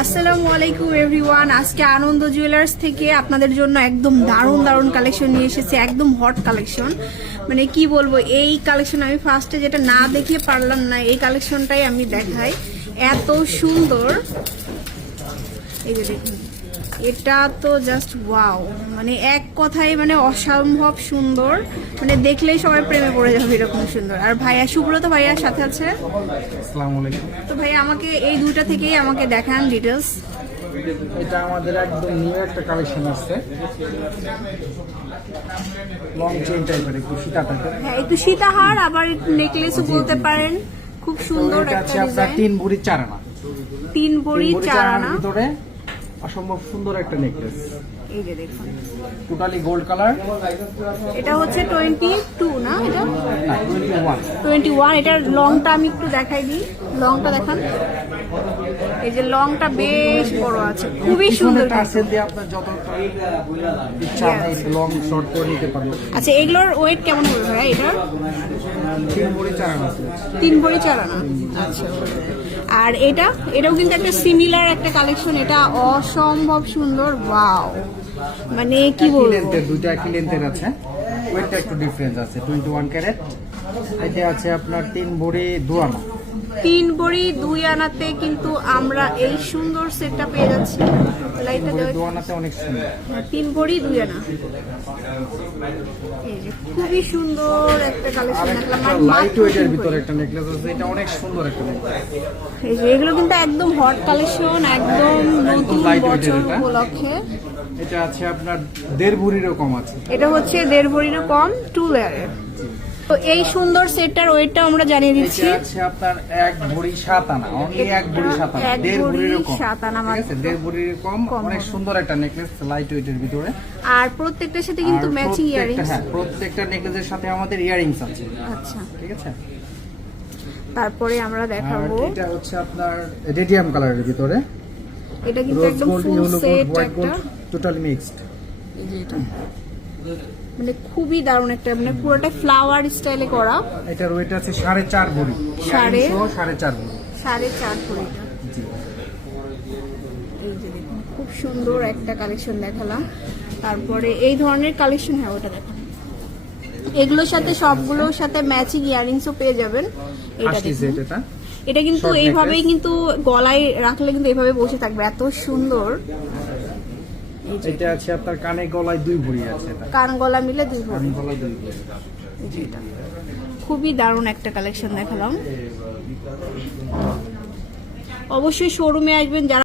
আসসালামু আলাইকুম এভরিওয়ান আজকে আনন্দ জুয়েলার্স থেকে আপনাদের জন্য একদম দারুণ দারুণ কালেকশন নিয়ে এসেছি, একদম হট কালেকশন মানে কি বলব, এই কালেকশন আমি ফার্স্টে যেটা না দেখিয়ে পারলাম না, এই কালেকশনটাই আমি দেখাই। এত সুন্দর। এই যে দেখুন এটা তো জাস্ট ওয়াও মানে এক কথায় মানে অসম্ভব সুন্দর মানে দেখলেই সবাই প্রেমে পড়ে যাবে এরকম সুন্দর। আর ভাইয়া সুব্রত ভাইয়ার সাথে আছে? তো ভাইয়া আমাকে এই দুইটা থেকেই আমাকে দেখান ডিটেলস এটা আমাদের একদম নিউ একটা কালেকশন আসছে। লং চেইন টাইপের একটু সীতা টাইপের হ্যাঁ একটু সীতাহার আবার নেকলেসও বলতে পারেন। খুব সুন্দর আছে একটা ডিজাইন তিন ভরি চারানা। তিন বড়ি চারানা চারানার ভিতরে অসম্ভব সুন্দর একটা নেকলেস এই যে দেখুন। টোটালি গোল্ড কালার এটা হচ্ছে টোয়েন্টি টু না এটা? না টোয়েন্টি ওয়ান টোয়েন্টি ওয়ান এটার লংটা আমি একটু দেখাই দিই। লংটা দেখান। এই যে লংটা বেশ বড় আছে খুবই সুন্দর টার্সেল দিয়ে আপনার যতটা ইচ্ছা আপনি লং শর্ট করে নিতে পারবেন। আচ্ছা এগুলোর ওয়েট কেমন হবে ভাইয়া এটার? তিন ভরি চারানা আছে তিন বড়ি চারানা আচ্ছা। আর এটা, এটাও কিন্তু একটা সিমিলার একটা কালেকশন এটা অসম্ভব সুন্দর ওয়াও মানে কি বলব? দুইটা একই লেন্থের আছে ওয়েটটা একটু ডিফারেন্স আছে টোয়েন্টি ওয়ান ক্যারেট এটা আছে আপনার তিন ভরি দুয়ানা তিন বড়ি দুই আনাতে কিন্তু আমরা এই সুন্দর সেটটা পেয়ে যাচ্ছি। লাইটটা দেওয়া দুয়ানাতে অনেক সুন্দর। হ্যাঁ, তিন বড়ি দুই আনা। খুবই সুন্দর একটা কালেকশন দেখলাম। লাইট ওয়েটের ভিতরে একটা নেকলেস আছে এটা অনেক সুন্দর একটা নেকলেস এই যে এগুলো কিন্তু একদম হট কালেকশন একদম নতুন light weight এর বছর উপলক্ষে। এটা আছে আপনার দেড় ভরিরও কম আছে। এটা হচ্ছে দেড় ভরিরও কম টু লেয়ারের তো এই সুন্দর সেটটার ওয়েটটা আমরা জানিয়ে দিচ্ছি। আছে আপনার এক ভরি সাত আনা অনলি এক ভরি সাত আনা দেড় ভরি ভরিরও কম। সাত আনা ঠিক আছে দেড় ভরির কম অনেক সুন্দর একটা নেকলেস লাইট ওয়েটের ভিতরে। আর প্রত্যেকটার সাথে কিন্তু ম্যাচিং ইয়ারিংস হ্যাঁ প্রত্যেকটা নেকলেসের সাথে আমাদের ইয়ারিংস আছে। আচ্ছা। ঠিক আছে? তারপরে আমরা দেখাবো। এটা হচ্ছে আপনার রেডিয়াম কালারের ভিতরে। এটা কিন্তু একদম ফুল সেট একটা। টোটালি মিক্সড এই যে এটা। মানে খুবই দারুণ একটা মানে পুরোটা ফ্লাওয়ার স্টাইলে করা। এটার ওয়েট আছে সাড়ে চার ভরি। সাড়ে? সাড়ে চার ভরি। সাড়ে চার ভরিটা এই যে দেখুন খুব সুন্দর একটা কালেকশন দেখালাম। তারপরে এই ধরনের কালেকশন হ্যাঁ ওটা দেখান এগুলোর সাথে সবগুলোর সাথে ম্যাচিং ইয়ারিংসও পেয়ে যাবেন। এটা দেখুন। এটা? কিন্তু এইভাবেই কিন্তু গলায় রাখলে কিন্তু এইভাবে বসে থাকবে। এত সুন্দর। এটা আছে আপনার কানে গলায় দুই ভরি আছে এটা। কান গলা মিলে দুই ভরি। কানে গলায় দুই ভরি। খুবই দারুণ একটা কালেকশন দেখালাম। অবশ্যই শোরুমে আসবেন যারা